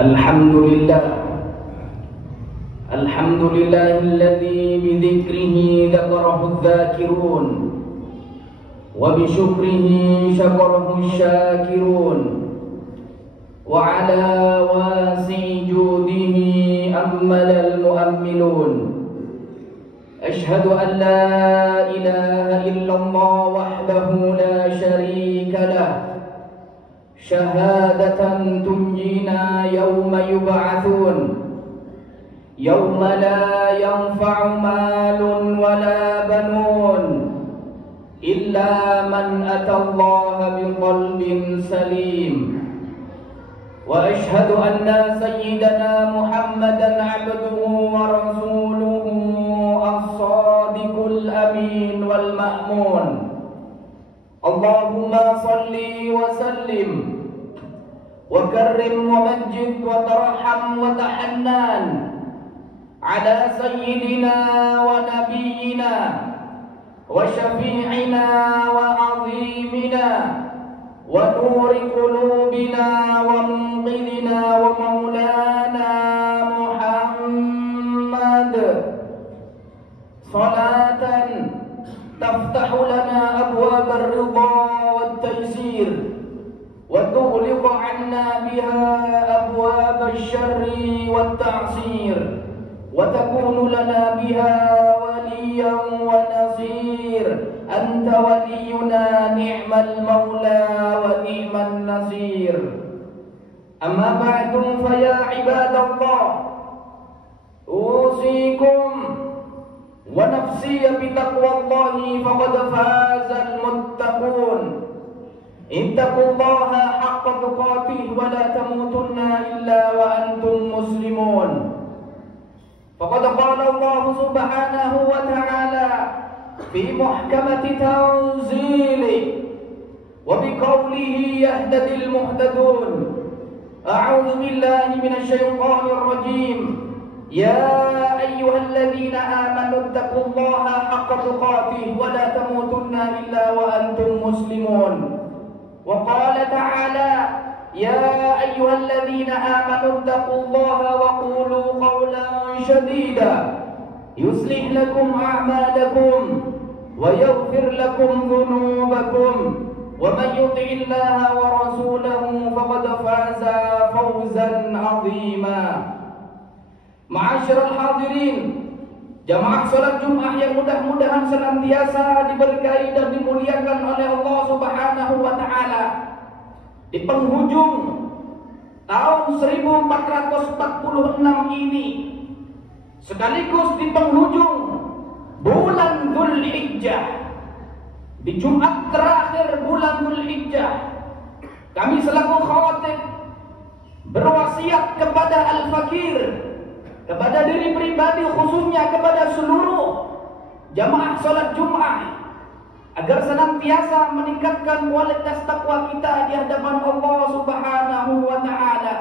الحمد لله الحمد لله الذي بذكره ذكره الذاكرون وبشكره شكره الشاكرون وعلى واسع جوده أمل المؤملون. أشهد أن لا إله إلا الله وحده لا شريك له شهادة تنجينا يوم يبعثون، يوم لا ينفع مال ولا بنون إلا من أتى الله بقلب سليم. وأشهد أن سيدنا محمدا عبده ورسوله الصادق الأمين والمأمون. اللهم صل وسلم وكرم ومجد وترحم وتحنن على سيدنا ونبينا وشفيعنا وعظيمنا ونور قلوبنا ومنقذنا ومولانا محمد، صلاة تفتح لنا أبواب الرضا والتيسير وتغلق عنا بها أبواب الشر والتعسير، وتكون لنا بها وليا ونصير. أنت ولينا نعم المولى ونعم النصير. أما بعد فيا عباد الله، أوصيكم ونفسي بتقوى الله فقد فاز المتقون. اتقوا الله حق تقاته ولا تموتن إلا وأنتم مسلمون. فقد قال الله سبحانه وتعالى في محكمة تنزيله وبقوله يهتدي المهتدون: أعوذ بالله من الشيطان الرجيم، يا أيها الذين آمنوا اتقوا الله حق تقاته ولا تموتن إلا وأنتم مسلمون. وقال تعالى: يا أيها الذين آمنوا اتقوا الله وقولوا قولا سديدا يصلح لكم أعمالكم ويغفر لكم ذنوبكم ومن يطع الله ورسوله فقد فاز فوزا عظيما. Ma'asyiral hadirin, jamaah salat Jumat yang mudah-mudahan senantiasa diberkahi dan dimuliakan oleh Allah Subhanahu wa taala. Di penghujung tahun 1446 ini, sekaligus di penghujung bulan Dzulhijjah, di Jumat terakhir bulan Dzulhijjah, kami selaku khatib berwasiat kepada al-fakir, kepada diri pribadi, khususnya kepada seluruh jamaah salat Jumat, agar senantiasa meningkatkan kualitas takwa kita di hadapan Allah Subhanahu wa taala,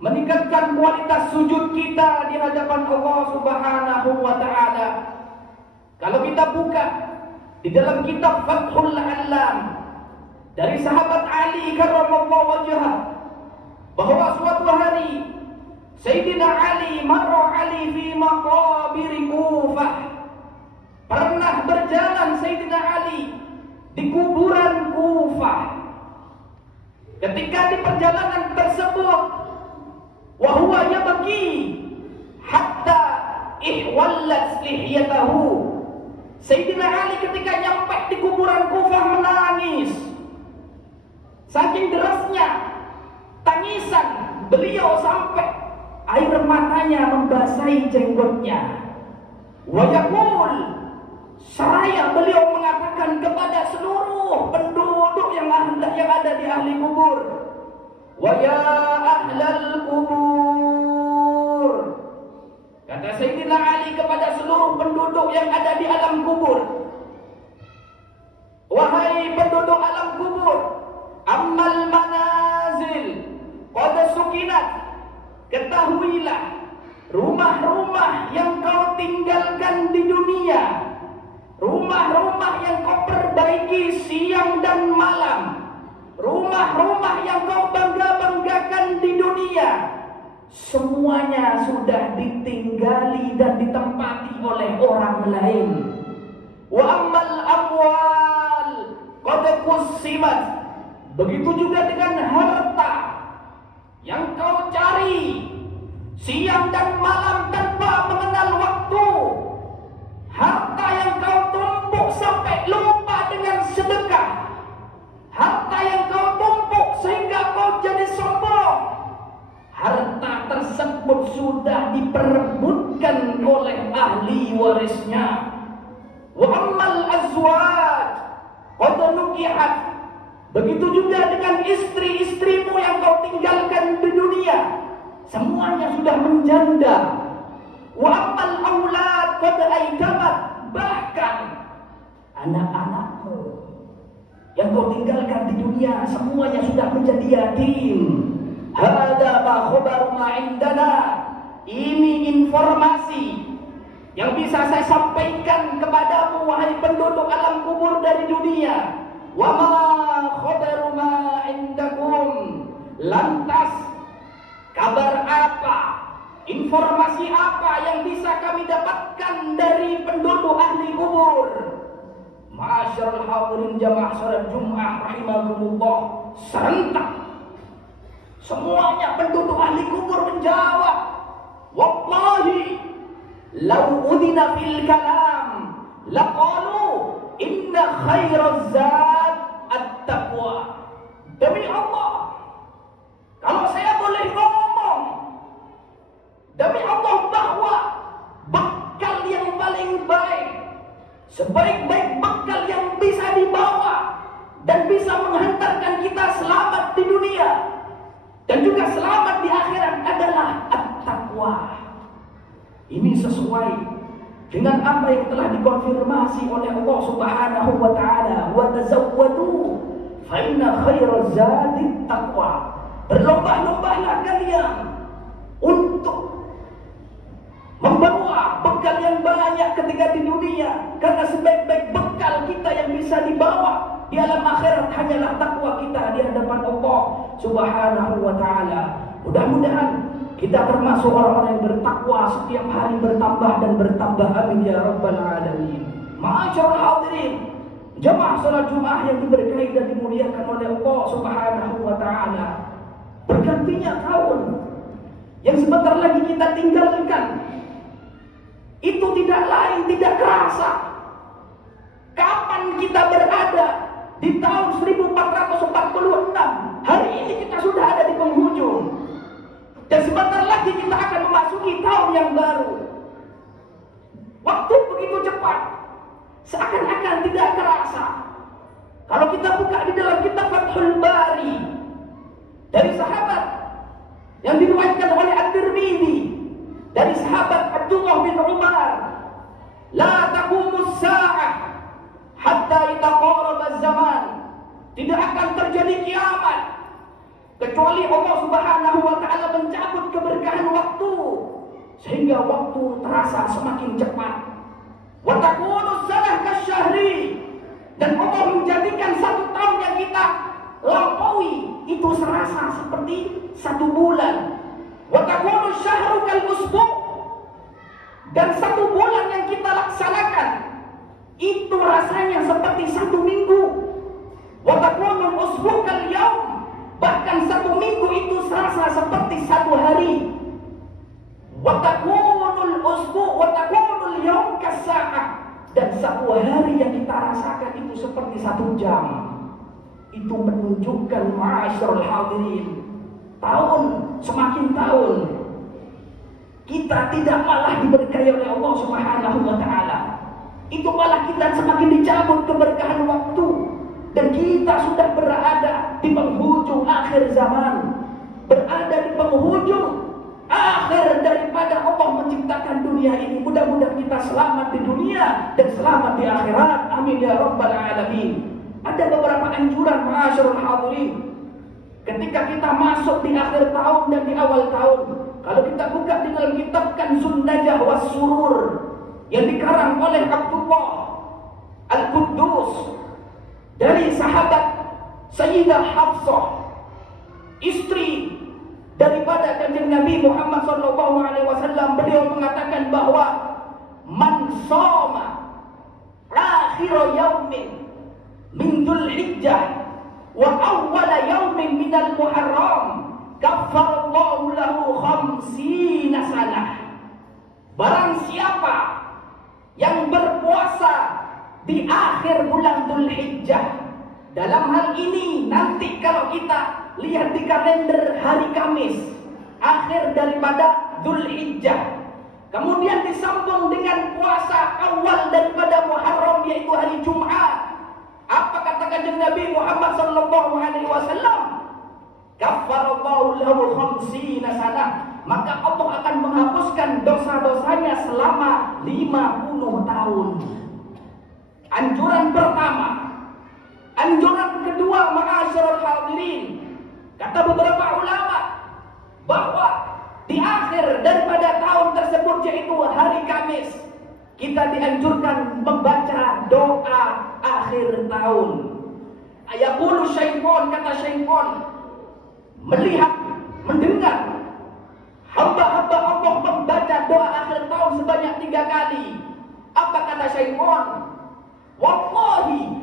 meningkatkan kualitas sujud kita di hadapan Allah Subhanahu wa taala. Kalau kita buka di dalam kitab Fathul Alam dari sahabat Ali karramallahu wajhah, bahwa suatu hari Sayyidina Ali marra Ali fi maqabir Kufah, pernah berjalan Sayyidina Ali di kuburan Kufah. Ketika di perjalanan tersebut, wa huwa yabki hatta ihwallat lihyatahu, Sayyidina Ali ketika nyampe di kuburan Kufah menangis. Saking derasnya tangisan beliau sampai air matanya membasahi jenggotnya. Wa yaqul, seraya beliau mengatakan kepada seluruh penduduk yang ada di ahli kubur, wa ya ahlal kubur, kata Sayyidina Ali kepada seluruh penduduk yang ada di alam kubur, wahai penduduk alam kubur, ammal manazil qad sukinat, ketahuilah rumah-rumah yang kau tinggalkan di dunia, rumah-rumah yang kau perbaiki siang dan malam, rumah-rumah yang kau bangga-banggakan di dunia, semuanya sudah ditinggali dan ditempati oleh orang lain. Wa ammal amwal qad qusimat. Begitu juga dengan harta yang kau cari siang dan malam tanpa mengenal waktu. Harta yang kau tumpuk sampai lupa dengan sedekah. Harta yang kau tumpuk sehingga kau jadi sombong. Harta tersebut sudah diperebutkan oleh ahli warisnya. Wa ammal azwaj qad nukihat. Begitu juga dengan istri-istrimu yang kau tinggalkan di dunia, semuanya sudah menjanda. Wa ammal aulad qad aitamat. Bahkan anak-anakmu yang kau tinggalkan di dunia semuanya sudah menjadi yatim. Hada ma khabar ma indana. Ini informasi yang bisa saya sampaikan kepadamu wahai penduduk alam kubur dari dunia. Wa ma khabaru ma indakum. Lantas kabar apa, informasi apa yang bisa kami dapatkan dari penduduk ahli kubur? Ma'asyiral hadirin jamaah salat Jumat rahimakumullah, serentak semuanya penduduk ahli kubur menjawab, wallahi law udina fil kalam laqalu inna khairaz zad at-taqwa. Demi Allah, kalau saya boleh ngomong, demi Allah, bahwa bekal yang paling baik, sebaik-baik bekal yang bisa dibawa dan bisa menghantarkan kita selamat di dunia dan juga selamat di akhirat adalah at-taqwa. Ini sesuai dengan apa yang telah dikonfirmasi oleh Allah Subhanahu wa taala, wa tazawwadu fa inna khairaz zadi taqwa. Berlomba-lombalah kalian untuk membawa bekal yang banyak ketika di dunia, karena sebaik-baik bekal kita yang bisa dibawa di alam akhirat hanyalah takwa kita di hadapan Allah Subhanahu wa taala. Mudah-mudahan kita termasuk orang-orang yang bertakwa setiap hari bertambah dan bertambah, amin ya rabbal alamin. Ma'asyiral hadirin jamaah salat Jumat yang diberkahi dan dimuliakan oleh Allah Subhanahu wa taala. Bergantinya tahun yang sebentar lagi kita tinggalkan itu tidak lain, tidak kerasa kapan kita berada di tahun 1446. Hari ini kita sudah ada di penghujung dan sebentar lagi kita akan memasuki tahun yang baru. Waktu begitu cepat, seakan-akan tidak kerasa. Kalau kita buka di dalam kitab Fathul Bari dari sahabat yang diriwayatkan oleh At-Tirmidzi dari sahabat Abdullah bin Umar, la taqumus sa'ah hatta yataqarraba az-zaman. Tidak akan terjadi kiamat kecuali Allah Subhanahu wa taala mencabut keberkahan waktu sehingga waktu terasa semakin cepat. Wa takunu sanah kasyahri, dan Allah menjadikan satu tahun yang kita lampaui itu serasa seperti satu bulan. Wa takunu syahru kal usbu', dan satu bulan yang kita laksanakan itu rasanya seperti satu minggu. Wa takunu usbu' kal yaum, bahkan satu minggu itu serasa seperti satu hari. Wa takunul usbu' wa takunul yaum kas-sa'ah, dan satu hari yang kita rasakan itu seperti satu jam. Itu menunjukkan ma'asyiral hadirin, tahun semakin tahun kita tidak malah diberkahi oleh Allah Subhanahu wa taala. Itu malah kita semakin dicabut keberkahan waktu dan kita sudah berada di penghujung akhir zaman, berada di penghujung akhir daripada Allah menciptakan dunia ini. Mudah-mudahan kita selamat di dunia dan selamat di akhirat, amin ya rabbal alamin. Ada beberapa anjuran ma'asyiral hadirin ketika kita masuk di akhir tahun dan di awal tahun. Kalau kita buka di dalam kitab Kanzun Najah was Surur yang dikarang oleh Abdullah Al-Quddus dari sahabat Sayyidah Hafsah, istri daripada kanjeng Nabi Muhammad SAW. Beliau mengatakan bahwa man shoma akhir yaumin min Dzulhijjah wa awwal yaumin minal Muharram kaffarallahu lahu 50 sanah. Barang siapa yang berpuasa di akhir bulan Dzulhijjah, dalam hal ini nanti kalau kita lihat di kalender hari Kamis, akhir daripada Dzulhijjah, kemudian disambung dengan puasa awal daripada Muharram yaitu hari Jumat. Apa kata kanjeng Nabi Muhammad SAW? Kaffarallahu lahu 50 sanah. Maka Allah akan menghapuskan dosa-dosanya selama 50 tahun. Anjuran pertama. Anjuran kedua, ma'asyiral hadirin, kata beberapa ulama bahwa di akhir daripada tahun tersebut yaitu hari Kamis, kita dianjurkan membaca doa akhir tahun. Ayaqulu syaitan, kata syaitan, melihat, mendengar hamba-hamba Allah membaca doa akhir tahun sebanyak 3 kali. Apa kata syaitan? Wallahi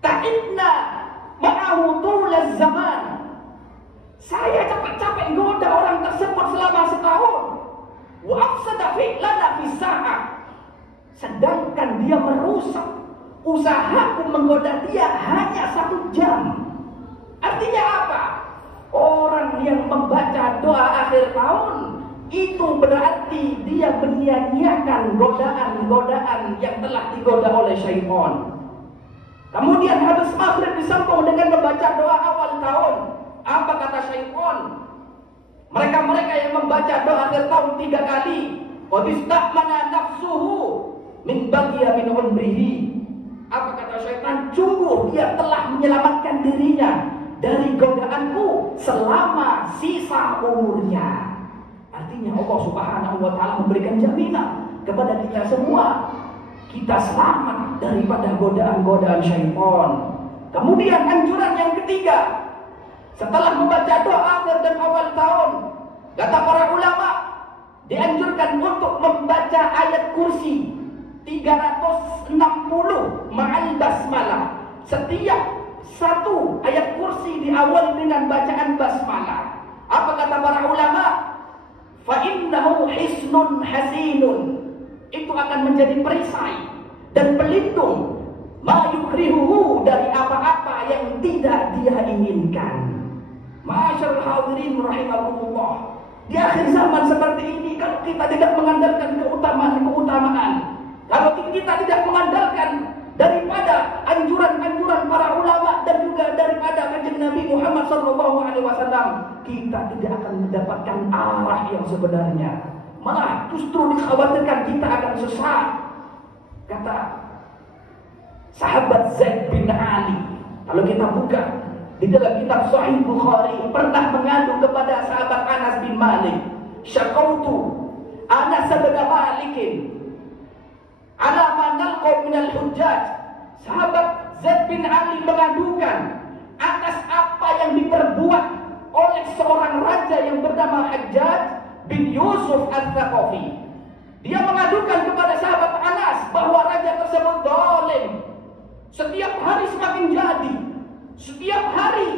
ta'ibna ma'ahu tulaz zaman. Saya capek-capek goda orang tersebut selama setahun. Wa afsada fi'lana fi sa'ah. Sedangkan dia merusak usahaku menggoda dia hanya 1 jam. Artinya apa? Orang yang membaca doa akhir tahun itu berarti dia menyia-nyiakan godaan-godaan yang telah digoda oleh syaitan. Kemudian habis maghrib disambung dengan membaca doa awal tahun. Apa kata syaitan? Mereka-mereka yang membaca doa akhir tahun 3 kali, qad istamana nafsuhu min baqiya min umrihi. Apa kata syaitan? Sungguh dia telah menyelamatkan dirinya dari godaanku selama sisa umurnya. Artinya Allah Subhanahu wa taala memberikan jaminan kepada kita semua, kita selamat daripada godaan-godaan syaitan. Kemudian anjuran yang ketiga, setelah membaca doa akhir dan awal tahun, kata para ulama, dianjurkan untuk membaca ayat kursi 360 ma'al basmalah. Setiap satu ayat kursi diawali dengan bacaan basmalah. Apa kata para ulama? Fa innahu hisnun hasinun. Itu akan menjadi perisai dan pelindung ma yukrihuhu dari apa-apa yang tidak dia inginkan. Ma'asyiral hadirin rahimakumullah. Di akhir zaman seperti ini, kalau kita tidak mengandalkan keutamaan, kalau kita tidak mengandalkan daripada anjuran-anjuran para ulama dan juga daripada kanjeng Nabi Muhammad SAW, kita tidak akan mendapatkan arah yang sebenarnya. Malah justru dikhawatirkan kita akan sesat. Kata sahabat Zaid bin Ali, kalau kita buka di dalam kitab Sahih Bukhari, pernah mengadu kepada sahabat Anas bin Malik. Syakautu Anas bin Malik ala man nalqa minal hujjaj. Sahabat Zaid bin Ali mengadukan atas apa yang diperbuat oleh seorang raja yang bernama Hajjaj bin Yusuf Al-Thaqafi. Dia mengadukan kepada sahabat Anas bahwa raja tersebut zalim. Setiap hari semakin jadi, setiap hari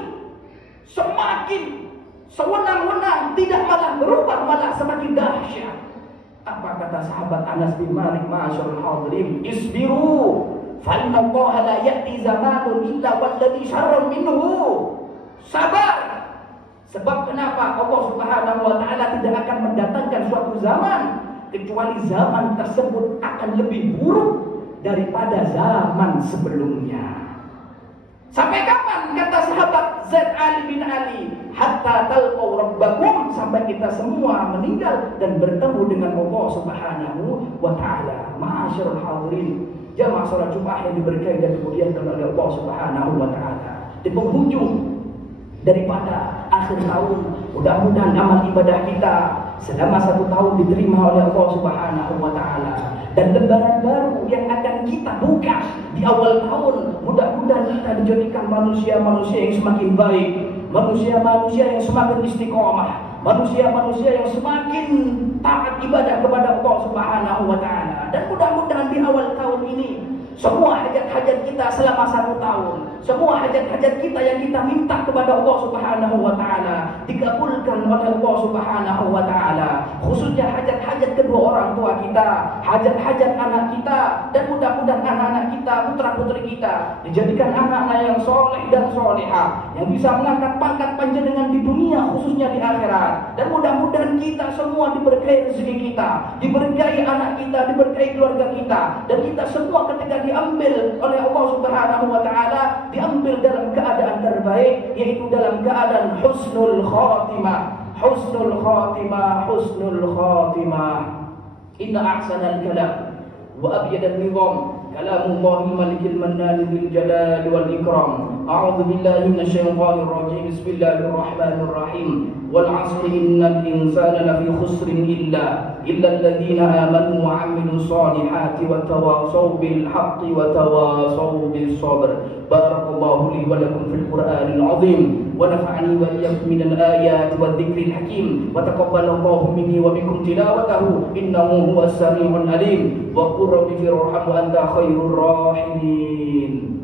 semakin sewenang-wenang, tidak malah berubah, malah semakin dahsyat. Apa kata sahabat Anas bin Malik? Ma'asyiral hadirin, isbiru fa inna Allah la ya'ti zamanun illa walladhi syarrun minhu. Sabar. Sebab kenapa Allah Subhanahu wa taala tidak akan mendatangkan suatu zaman kecuali zaman tersebut akan lebih buruk daripada zaman sebelumnya. Sampai kapan, kata sahabat Zaid bin Ali? Hatta talqaw rabbakum, sampai kita semua meninggal dan bertemu dengan Allah Subhanahu wa taala. Ma'asyiral hadirin, jamaah salat Jumat yang diberkahi dan dimuliakan oleh Allah Subhanahu wa taala. Di penghujung daripada akhir tahun, mudah-mudahan amal ibadah kita selama 1 tahun diterima oleh Allah Subhanahu wa taala, dan lembaran baru yang akan kita buka di awal tahun, mudah-mudahan kita dijadikan manusia-manusia yang semakin baik, manusia-manusia yang semakin istiqomah, manusia-manusia yang semakin taat ibadah kepada Allah Subhanahu wa taala. Dan mudah-mudahan di awal tahun ini semua hajat-hajat kita selama 1 tahun, semua hajat-hajat kita yang kita minta kepada Allah Subhanahu wa taala dikabulkan oleh Allah Subhanahu wa taala. Khususnya hajat-hajat kedua orang tua kita, hajat-hajat anak kita, dan mudah-mudahan anak-anak kita, putra-putri kita dijadikan anak-anak yang soleh dan solehah, yang bisa mengangkat pangkat panjenengan di dunia khususnya di akhirat. Dan mudah-mudahan kita semua diberkahi rezeki kita, diberkahi anak kita, diberkahi keluarga kita, dan kita semua ketika diambil oleh Allah Subhanahu wa taala diambil dalam keadaan terbaik, yaitu dalam keadaan husnul khatimah. Husnul khatimah, husnul khatimah. Inna ahsanal kalam wa abyadan nizam kalamullahi malikil mannan dzil jalali wal ikram. A'udzu billahi minasyaitonir rajim. Bismillahirrahmanir rahim. Wal 'asri innal insana lafi khusrin illa alladziina aamanu wa 'amilus solihati wa tawashaw bil haqqi wa tawashaw bis sabr. Barakallahu li wa lakum fil Qur'anil 'azim wa nafa'ani wa iyyakum minal ayati wadh dhikril hakim wa taqabbalallahu minni wa minkum tilawatahu innahu huwas samiul alim. Wa qur rabbi firhamhu anta khairur rahimin.